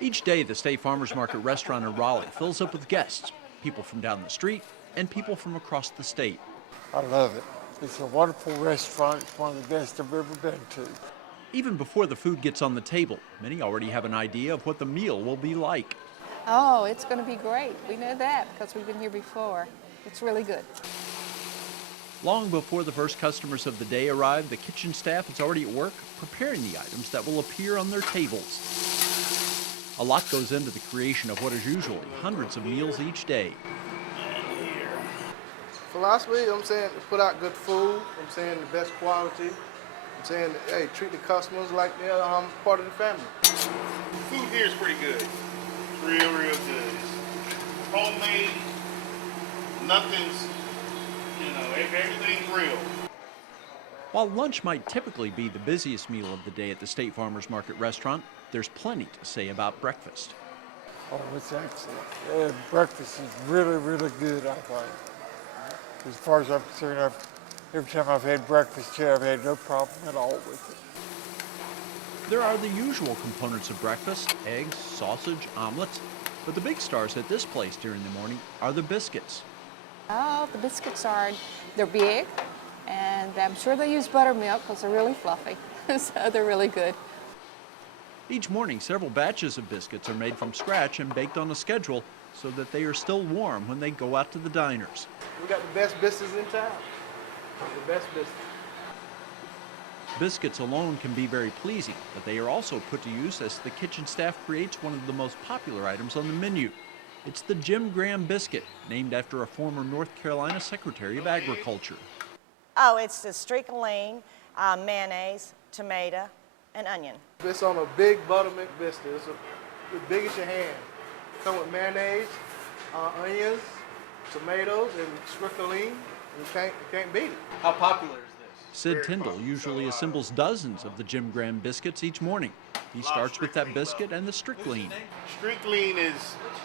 Each day, the State Farmers Market restaurant in Raleigh fills up with guests, people from down the street and people from across the state. I love it. It's a wonderful restaurant. It's one of the best I've ever been to. Even before the food gets on the table, many already have an idea of what the meal will be like. Oh, it's going to be great. We know that because we've been here before. It's really good. Long before the first customers of the day arrive, the kitchen staff is already at work preparing the items that will appear on their tables. A lot goes into the creation of what is usually hundreds of meals each day. Philosophy, I'm saying, is put out good food. I'm saying the best quality. I'm saying, hey, treat the customers like they're part of the family. Food here is pretty good. It's real, real good. It's homemade. Nothing's, everything's real. While lunch might typically be the busiest meal of the day at the State Farmers Market restaurant, there's plenty to say about breakfast. Oh, it's excellent. Breakfast is really, really good, I think. As far as I'm concerned, every time I've had breakfast here, I've had no problem at all with it. There are the usual components of breakfast: eggs, sausage, omelets. But the big stars at this place during the morning are the biscuits. Oh, the biscuits they're big, and I'm sure they use buttermilk because they're really fluffy, so they're really good. Each morning, several batches of biscuits are made from scratch and baked on a schedule so that they are still warm when they go out to the diners. We got the best biscuits in town. The best biscuits. Biscuits alone can be very pleasing, but they are also put to use as the kitchen staff creates one of the most popular items on the menu. It's the Jim Graham biscuit, named after a former North Carolina Secretary of Agriculture. Oh, it's the streak-a-lean, mayonnaise, tomato, and onion. It's on a big buttermilk biscuit. It's as big as your hand. Come with mayonnaise, onions, tomatoes, and streak-a-lean. You can't beat it. How popular is this? Sid Tyndall usually assembles dozens of the Jim Graham biscuits each morning. He starts with that biscuit and the streak-a-lean. Streak-a-lean is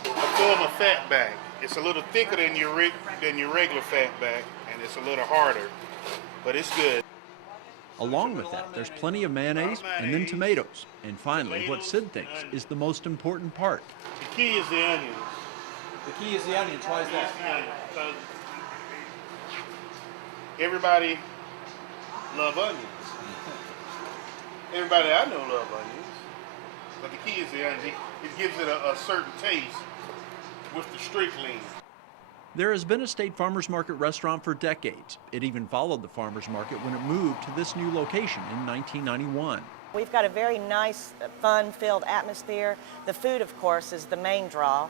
a form of fatback. It's a little thicker than your regular fatback, and it's a little harder, but it's good. Along with that, there's plenty of mayonnaise and then tomatoes. And finally, what Sid thinks is the most important part. The key is the onions. The key is the onions. Why is that? Because everybody love onions. Everybody I know love onions. But the key is the onions. It gives it a certain taste with the streak-a-lean. There has been a State Farmers Market restaurant for decades. It even followed the farmers market when it moved to this new location in 1991. We've got a very nice, fun-filled atmosphere. The food, of course, is the main draw.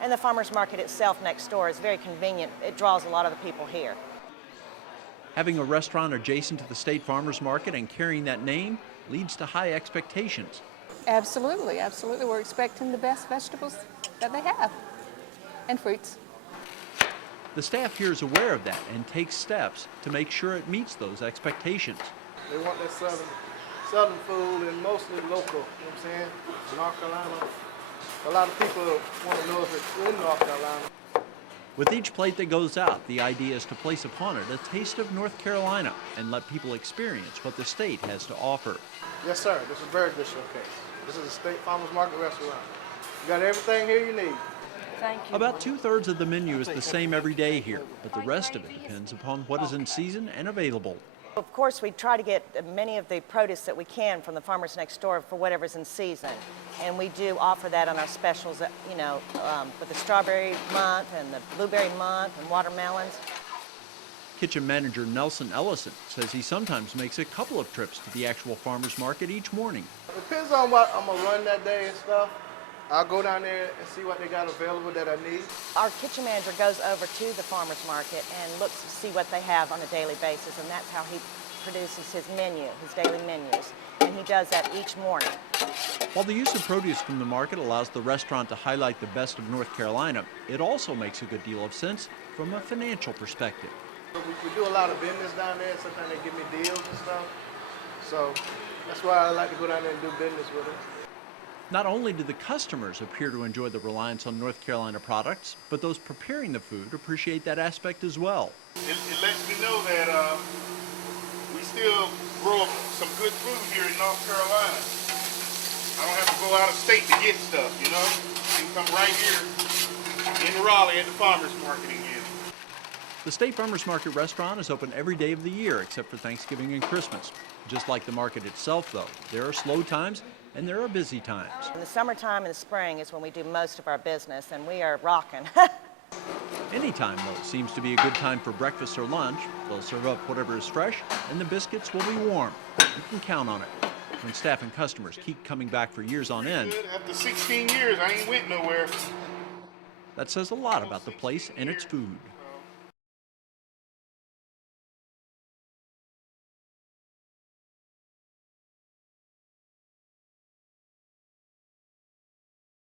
And the farmers market itself next door is very convenient. It draws a lot of the people here. Having a restaurant adjacent to the State Farmers Market and carrying that name leads to high expectations. Absolutely, absolutely. We're expecting the best vegetables that they have, and fruits. The staff here is aware of that and takes steps to make sure it meets those expectations. They want that southern food and mostly local, you know what I'm saying? North Carolina. A lot of people want to know if it's in North Carolina. With each plate that goes out, the idea is to place upon it a taste of North Carolina and let people experience what the state has to offer. Yes, sir. This is a very good showcase. This is a State Farmers Market restaurant. You got everything here you need. Thank you. About 2/3 of the menu is the same every day here, but the rest of it depends upon what is in season and available. Of course, we try to get many of the produce that we can from the farmers next door for whatever's in season. And we do offer that on our specials, with the strawberry month and the blueberry month and watermelons. Kitchen manager Nelson Ellison says he sometimes makes a couple of trips to the actual farmers market each morning. Depends on what I'm going to run that day and stuff. I'll go down there and see what they got available that I need. Our kitchen manager goes over to the farmers market and looks to see what they have on a daily basis, and that's how he produces his menu, his daily menus. And he does that each morning. While the use of produce from the market allows the restaurant to highlight the best of North Carolina, it also makes a good deal of sense from a financial perspective. We do a lot of business down there. Sometimes they give me deals and stuff. So that's why I like to go down there and do business with them. Not only do the customers appear to enjoy the reliance on North Carolina products, but those preparing the food appreciate that aspect as well. It lets me know that we still grow some good food here in North Carolina. I don't have to go out of state to get stuff, you know? I can come right here in Raleigh at the farmer's market and get it. The State Farmers Market restaurant is open every day of the year except for Thanksgiving and Christmas. Just like the market itself, though, there are slow times and there are busy times. In the summertime and the spring is when we do most of our business, and we are rocking. Anytime, though, seems to be a good time for breakfast or lunch. They'll serve up whatever is fresh, and the biscuits will be warm. You can count on it. When staff and customers keep coming back for years on end, Good. After 16 years, I ain't went nowhere. that says a lot about the place and its food.